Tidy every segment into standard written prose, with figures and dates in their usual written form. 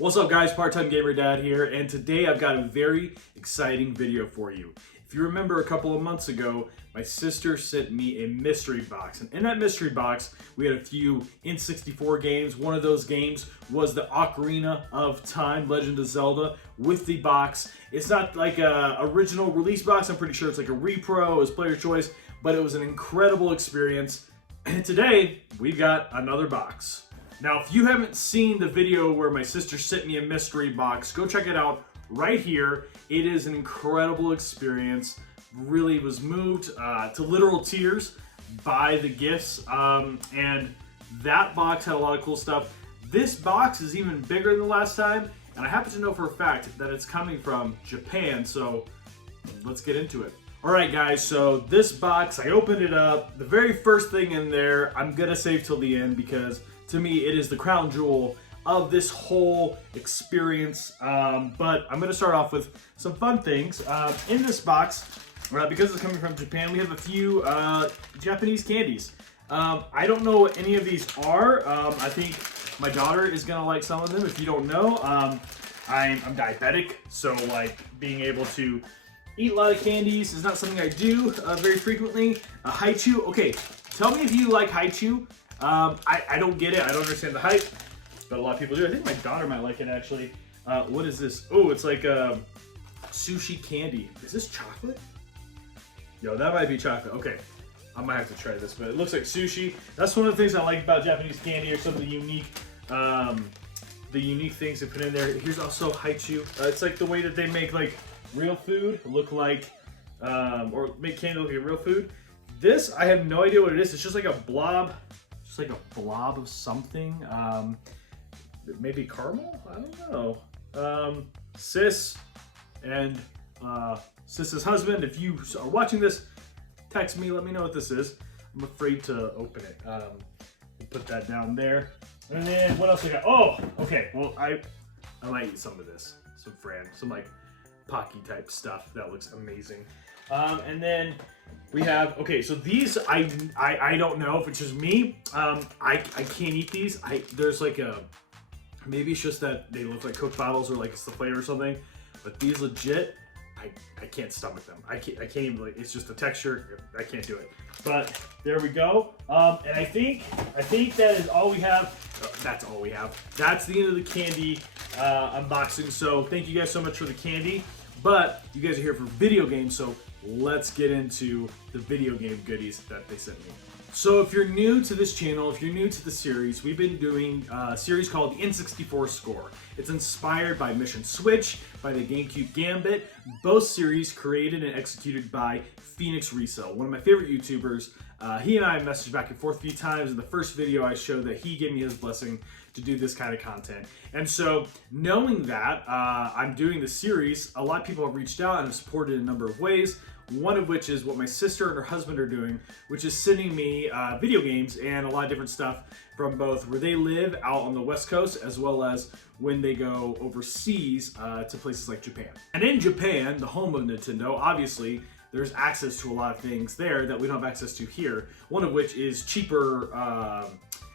What's up guys, Part-Time Gamer Dad here, and today I've got a very exciting video for you. If you remember a couple of months ago, my sister sent me a mystery box, and in that mystery box we had a few N64 games. One of those games was the Ocarina of Time, Legend of Zelda, with the box. It's not like a original release box, I'm pretty sure it's like a repro, it was player choice, but it was an incredible experience. And today we've got another box. Now, if you haven't seen the video where my sister sent me a mystery box, go check it out right here. It is an incredible experience. Really was moved to literal tears by the gifts, and that box had a lot of cool stuff. This box is even bigger than the last time, and I happen to know for a fact that it's coming from Japan, so let's get into it. Alright guys, so this box, I opened it up. The very first thing in there, I'm gonna save till the end because to me, it is the crown jewel of this whole experience, but I'm going to start off with some fun things. In this box, because it's coming from Japan, we have a few Japanese candies. I don't know what any of these are. I think my daughter is going to like some of them. If you don't know, I'm diabetic, so like being able to eat a lot of candies is not something I do very frequently. Haichu, okay, tell me if you like Haichu. I don't get it. I don't understand the hype, but a lot of people do. I think my daughter might like it actually. What is this? Oh, it's like sushi candy. Is this chocolate? Yo, that might be chocolate. Okay, I might have to try this, but it looks like sushi. That's one of the things I like about Japanese candy, or some of the unique things they put in there. Here's also Haichu. It's like the way that they make like real food look like, or make candy look like real food. This, I have no idea what it is. It's just like a blob. Just like a blob of something. Maybe caramel? I don't know. Sis and Sis's husband, if you are watching this, text me, let me know what this is. I'm afraid to open it. We'll put that down there. And then what else I got? Oh, okay. Well, I might eat some of this. Some like Pocky type stuff. That looks amazing. And then we have, okay, so these, I don't know if it's just me. I can't eat these. There's like a, maybe it's just that they look like Coke bottles or like it's the flavor or something, but these legit, I can't stomach them. I can't even, like, it's just the texture. I can't do it. But there we go. And I think that is all we have. That's all we have. That's the end of the candy unboxing. So thank you guys so much for the candy. But you guys are here for video games, so let's get into the video game goodies that they sent me. So if you're new to this channel, if you're new to the series, we've been doing a series called the N64 Score. It's inspired by Mission Switch, by the GameCube Gambit, both series created and executed by Phoenix Resell, one of my favorite YouTubers. He and I messaged back and forth a few times. In the first video, I showed that he gave me his blessing to do this kind of content. And so, knowing that I'm doing this series, a lot of people have reached out and have supported in a number of ways. One of which is what my sister and her husband are doing, which is sending me video games and a lot of different stuff from both where they live out on the West Coast, as well as when they go overseas to places like Japan. And in Japan, the home of Nintendo, obviously, there's access to a lot of things there that we don't have access to here. One of which is cheaper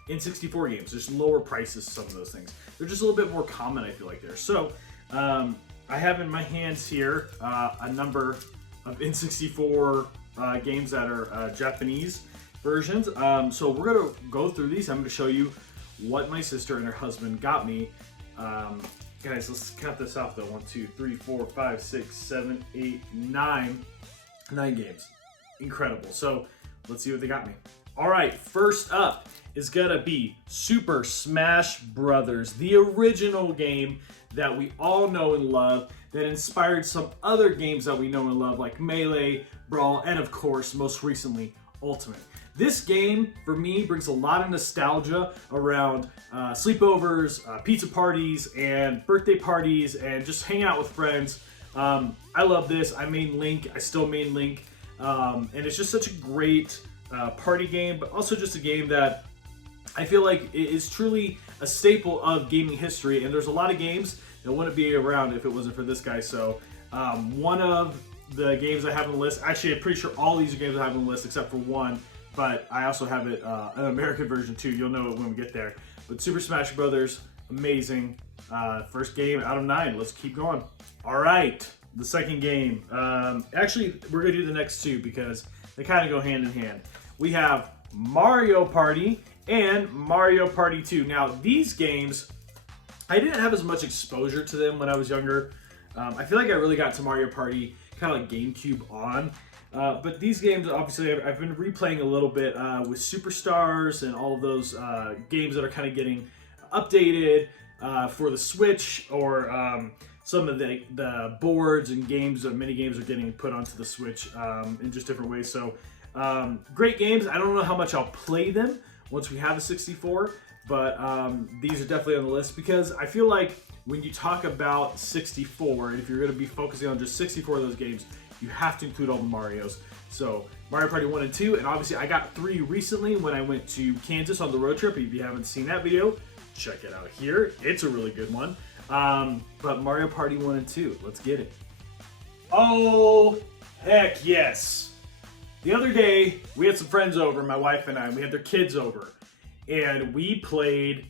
N64 games. There's lower prices, some of those things. They're just a little bit more common, I feel like, there. So, I have in my hands here a number of N64 games that are Japanese versions. So we're gonna go through these. I'm gonna show you what my sister and her husband got me. Guys, let's count this off though. 1, 2, 3, 4, 5, 6, 7, 8, 9. 9 games. Incredible. So let's see what they got me. All right, first up is gonna be Super Smash Brothers, the original game that we all know and love, that inspired some other games that we know and love, like Melee, Brawl, and of course, most recently, Ultimate. This game, for me, brings a lot of nostalgia around sleepovers, pizza parties, and birthday parties, and just hanging out with friends. I love this. I main Link. I still main Link. And it's just such a great party game, but also just a game that I feel like it is truly a staple of gaming history. And there's a lot of games that wouldn't be around if it wasn't for this guy. So one of the games I have on the list, actually I'm pretty sure all these are games I have on the list except for one, but I also have it an American version too. You'll know it when we get there. But Super Smash Brothers, amazing. First game out of 9. Let's keep going. All right, the second game. Actually, we're gonna do the next two because they kind of go hand in hand. We have Mario Party and Mario Party 2. Now, these games, I didn't have as much exposure to them when I was younger. I feel like I really got to Mario Party kind of like GameCube on. But these games, obviously, I've been replaying a little bit with Superstars and all of those games that are kind of getting updated for the Switch, or some of the boards and games, mini games are getting put onto the Switch in just different ways. So great games. I don't know how much I'll play them once we have a 64, but these are definitely on the list because I feel like when you talk about 64, and if you're going to be focusing on just 64 of those games, you have to include all the Marios. So Mario Party 1 and 2, and obviously I got 3 recently when I went to Kansas on the road trip. If you haven't seen that video, check it out here. It's a really good one. But Mario Party 1 and 2, let's get it. Oh, heck yes. The other day, we had some friends over, my wife and I, and we had their kids over, and we played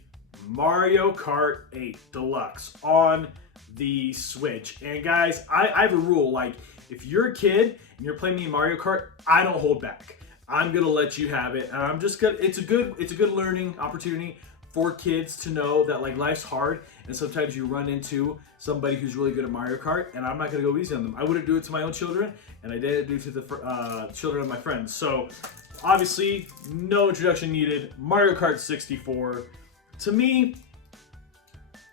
Mario Kart 8 Deluxe on the Switch. And guys, I have a rule, like, if you're a kid and you're playing me in Mario Kart, I don't hold back. I'm gonna let you have it, and I'm just gonna. It's a good learning opportunity for kids to know that like life's hard, and sometimes you run into somebody who's really good at Mario Kart, and I'm not gonna go easy on them. I wouldn't do it to my own children, and I didn't do it to the children of my friends. So obviously, no introduction needed. Mario Kart 64. To me,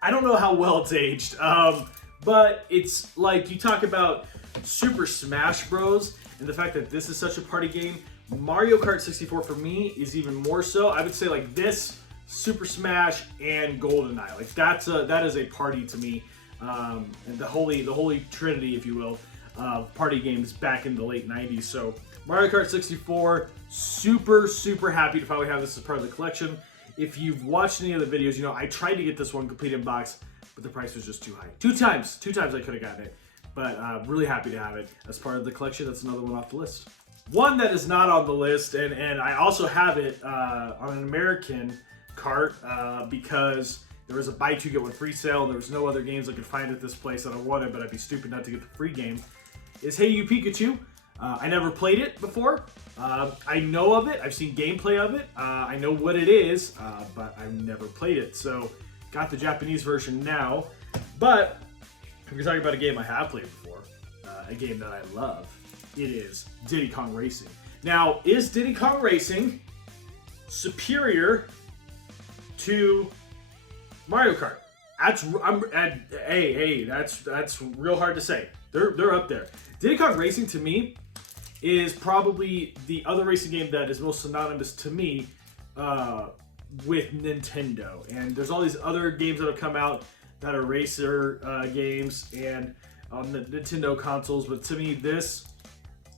I don't know how well it's aged, but it's like you talk about Super Smash Bros. And the fact that this is such a party game. Mario Kart 64 for me is even more so. I would say like this, Super Smash, and GoldenEye. Like that is a party to me, and the holy trinity, if you will, of party games back in the late 90s. So Mario Kart 64, super happy to finally have this as part of the collection. If you've watched any of the videos, you know I tried to get this one complete in box, but the price was just too high. Two times I could have gotten it. But really happy to have it as part of the collection. That's another one off the list. One that is not on the list, and I also have it on an American cart because there was a buy two get one free sale. There was no other games I could find at this place that I wanted, but I'd be stupid not to get the free game. Is Hey You Pikachu. I never played it before. I know of it. I've seen gameplay of it. I know what it is, but I've never played it. So got the Japanese version now. But if you're talking about a game I have played before, a game that I love, it is Diddy Kong Racing. Now, is Diddy Kong Racing superior to Mario Kart? That's real hard to say. They're up there. Diddy Kong Racing to me is probably the other racing game that is most synonymous to me with Nintendo. And there's all these other games that have come out that are racer games and on the Nintendo consoles, but to me this,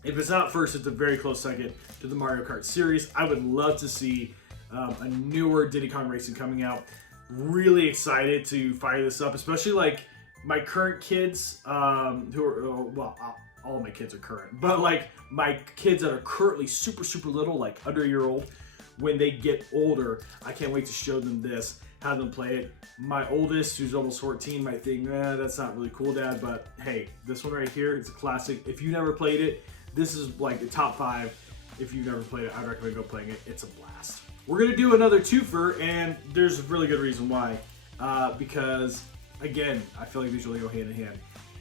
if it's not first, it's a very close second to the Mario Kart series. I would love to see a newer Diddy Kong Racing coming out. Really excited to fire this up, especially like my current kids who are, well, all of my kids are current, but like my kids that are currently super little, like under a year old, when they get older, I can't wait to show them this, have them play it. My oldest, who's almost 14, might think, that's not really cool, Dad, but hey, this one right here is a classic. If you never played it, this is like the top 5. If you've never played it, I'd recommend go playing it. It's a blast. We're gonna do another twofer, and there's a really good reason why. Because, again, I feel like these really go hand in hand.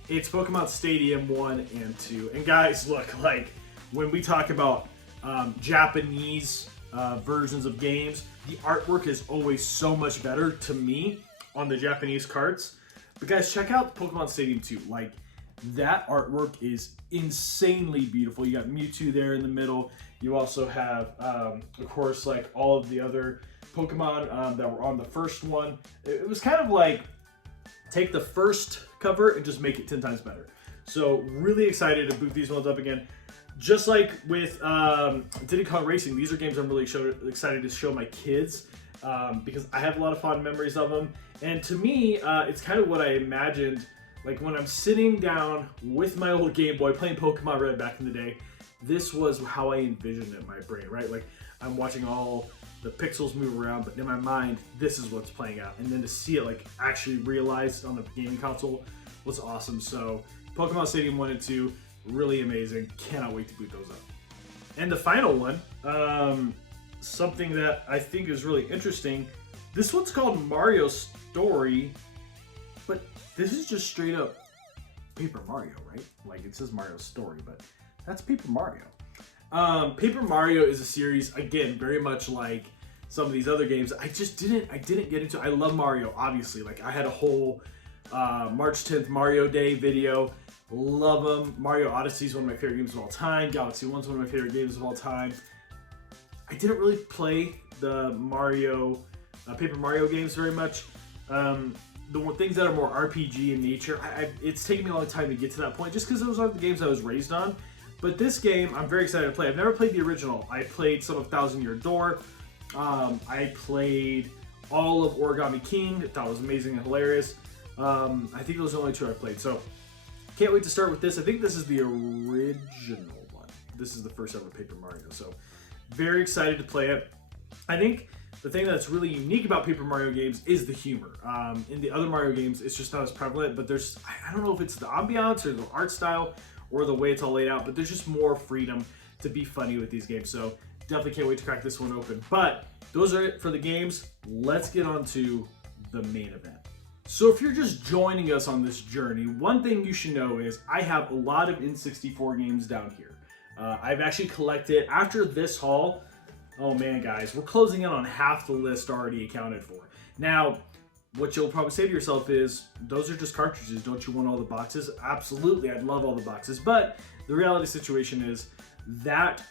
It's Pokemon Stadium 1 and 2. And guys, look, like, when we talk about Japanese versions of games, the artwork is always so much better to me on the Japanese carts. But guys, check out Pokemon Stadium 2. Like, that artwork is insanely beautiful. You got Mewtwo there in the middle. You also have, of course, like all of the other Pokemon that were on the first one. It was kind of like, take the first cover and just make it 10 times better. So really excited to boot these ones up again. Just like with Diddy Kong Racing, these are games I'm really excited to show my kids because I have a lot of fond memories of them. And to me, it's kind of what I imagined, like when I'm sitting down with my old Game Boy playing Pokemon Red back in the day. This was how I envisioned it in my brain, right? Like I'm watching all the pixels move around, but in my mind, this is what's playing out. And then to see it like actually realized on the gaming console was awesome. So Pokemon Stadium 1 and 2, really amazing. Cannot wait to boot those up. And the final one, something that I think is really interesting. This one's called Mario Story, but this is just straight up Paper Mario, right? Like it says Mario Story, but that's Paper Mario. Paper Mario is a series, again, very much like some of these other games. I didn't get into. I love Mario, obviously. Like I had a whole March 10th Mario Day video. Love them. Mario Odyssey is one of my favorite games of all time. Galaxy 1 is one of my favorite games of all time. I didn't really play the Paper Mario games very much. The things that are more RPG in nature, it's taken me a long time to get to that point just because those are the games I was raised on. But this game, I'm very excited to play. I've never played the original. I played some of Thousand Year Door. I played all of Origami King. I thought it was amazing and hilarious. I think those are the only two I played. So can't wait to start with this. I think this is the original one. This is the first ever Paper Mario. So very excited to play it. I think the thing that's really unique about Paper Mario games is the humor. In the other Mario games, it's just not as prevalent, but I don't know if it's the ambiance or the art style or the way it's all laid out, but there's just more freedom to be funny with these games. So definitely can't wait to crack this one open. But those are it for the games. Let's get on to the main event. So if you're just joining us on this journey, one thing you should know is I have a lot of N64 games down here. I've actually collected, after this haul, oh man guys, we're closing in on half the list already accounted for. Now, what you'll probably say to yourself is, those are just cartridges, don't you want all the boxes? Absolutely, I'd love all the boxes, but the reality situation is that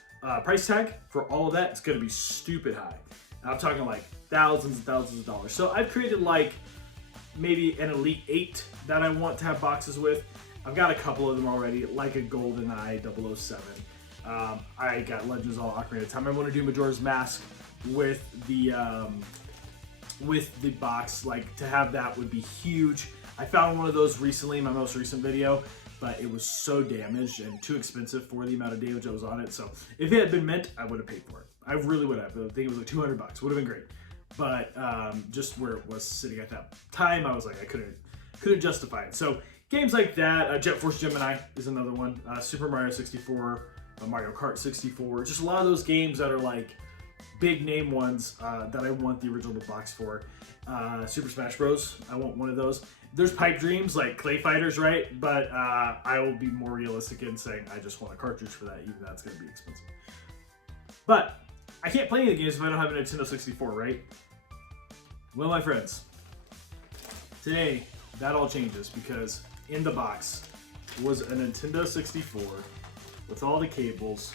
price tag for all of that is going to be stupid high. I'm talking like thousands and thousands of dollars. So I've created like maybe an Elite 8 that I want to have boxes with. I've got a couple of them already, like a GoldenEye 007. I got Legends of Ocarina of Time. I want to do Majora's Mask with the box. Like, to have that would be huge. I found one of those recently in my most recent video, but it was so damaged and too expensive for the amount of damage that was on it. So if it had been mint, I would have paid for it. I really would have. I think it was like $200. Would have been great. But just where it was sitting at that time, I was like, I couldn't justify it. So games like that, Jet Force Gemini is another one. Super Mario 64, Mario Kart 64, just a lot of those games that are like big name ones that I want the original box for. Super Smash Bros. I want one of those. There's pipe dreams like Clay Fighters, right? But I will be more realistic in saying I just want a cartridge for that, even though that's going to be expensive. But I can't play any games if I don't have a Nintendo 64, right? Well, my friends, today that all changes because in the box was a Nintendo 64 with all the cables,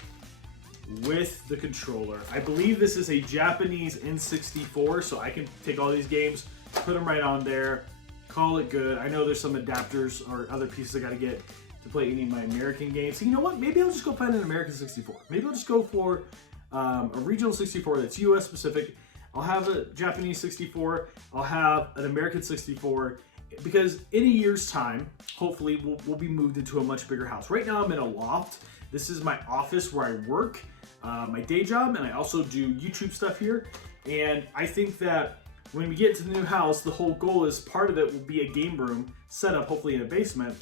with the controller. I believe this is a Japanese N64, so I can take all these games, put them right on there, call it good. I know there's some adapters or other pieces I gotta get to play any of my American games. So you know what? Maybe I'll just go find an American 64. Maybe I'll just go for a regional 64 that's US specific. I'll have a Japanese 64. I'll have an American 64. Because in a year's time, hopefully we'll be moved into a much bigger house. Right now I'm in a loft. This is my office where I work, my day job, and I also do YouTube stuff here. And I think that when we get to the new house, the whole goal is part of it will be a game room set up, hopefully in a basement.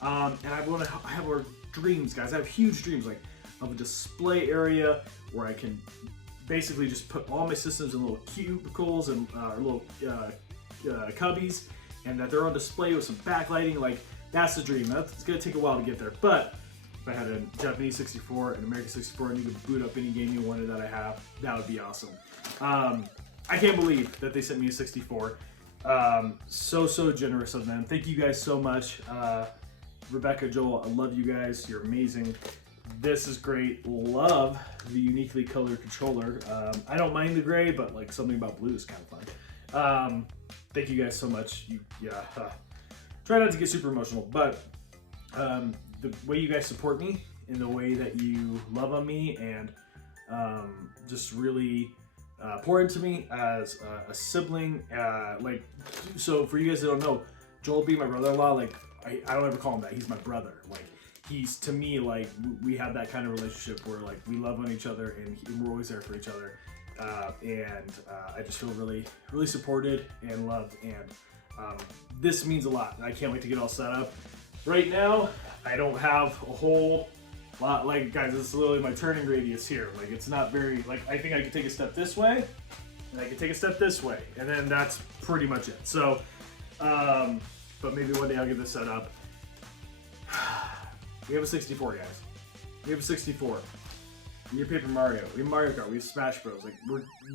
And I have our dreams, guys. I have huge dreams, like of a display area where I can basically just put all my systems in little cubicles and little cubbies, and that they're on display with some backlighting. Like, that's the dream. It's gonna take a while to get there, but if I had a Japanese 64 and American 64 and you could boot up any game you wanted that I have, that would be awesome. I can't believe that they sent me a 64. So generous of them. Thank you guys so much. Rebecca, Joel, I love you guys. You're amazing. This is great. Love the uniquely colored controller. I don't mind the gray, but like something about blue is kind of fun. Thank you guys so much. Try not to get super emotional, but the way you guys support me and the way that you love on me and just really pour into me as a sibling. Like, so for you guys that don't know, Joel being my brother-in-law, like I don't ever call him that. He's my brother. Like, he's, to me, like we have that kind of relationship where like we love on each other and we're always there for each other. I just feel really, really supported and loved, and this means a lot. I can't wait to get all set up. Right now, I don't have a whole lot, like, guys, this is literally my turning radius here. Like, it's not very, like, I think I could take a step this way, and I could take a step this way, and then that's pretty much it. So, but maybe one day I'll get this set up. We have a 64, guys. We have a 64. We have Paper Mario. We have Mario Kart. We have Smash Bros. Like,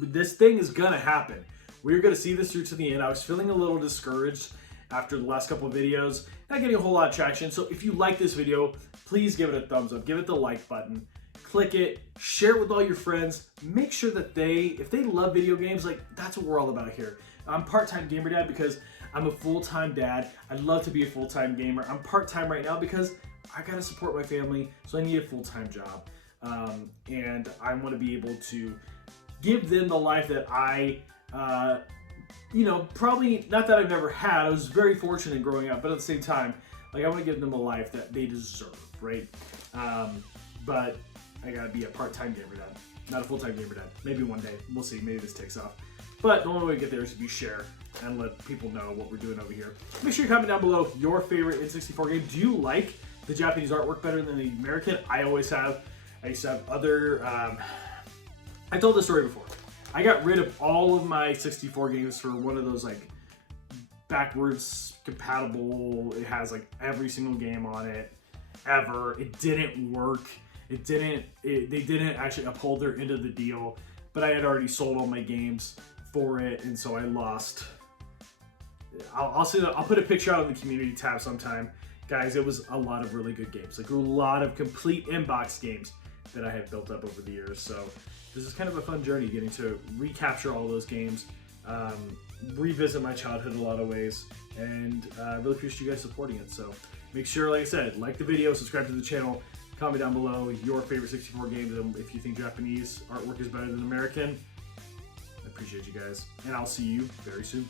this thing is gonna happen. We're gonna see this through to the end. I was feeling a little discouraged after the last couple of videos, not getting a whole lot of traction. So if you like this video, please give it a thumbs up. Give it the like button. Click it. Share it with all your friends. Make sure that if they love video games, like, that's what we're all about here. I'm part-time gamer dad because I'm a full-time dad. I'd love to be a full-time gamer. I'm part-time right now because I gotta support my family, so I need a full-time job. And I want to be able to give them the life that I, probably not that I've never had. I was very fortunate growing up, but at the same time, like, I want to give them a life that they deserve, right? But I gotta be a part-time gamer dad, not a full-time gamer dad. Maybe one day, we'll see. Maybe this takes off. But the only way to get there is to be share and let people know what we're doing over here. Make sure you comment down below your favorite N64 game. Do you like the Japanese artwork better than the American? I always have. I used to have other, I told this story before. I got rid of all of my 64 games for one of those, like, backwards compatible. It has, like, every single game on it ever. It didn't work. They didn't actually uphold their end of the deal, but I had already sold all my games for it, and so I lost. I'll put a picture out in the community tab sometime. Guys, it was a lot of really good games, like a lot of complete inbox games that I have built up over the years. So this is kind of a fun journey, getting to recapture all those games, revisit my childhood in a lot of ways, and I really appreciate you guys supporting it. So make sure, like I said, like the video, subscribe to the channel, comment down below your favorite 64 games, and if you think Japanese artwork is better than American. I appreciate you guys, and I'll see you very soon.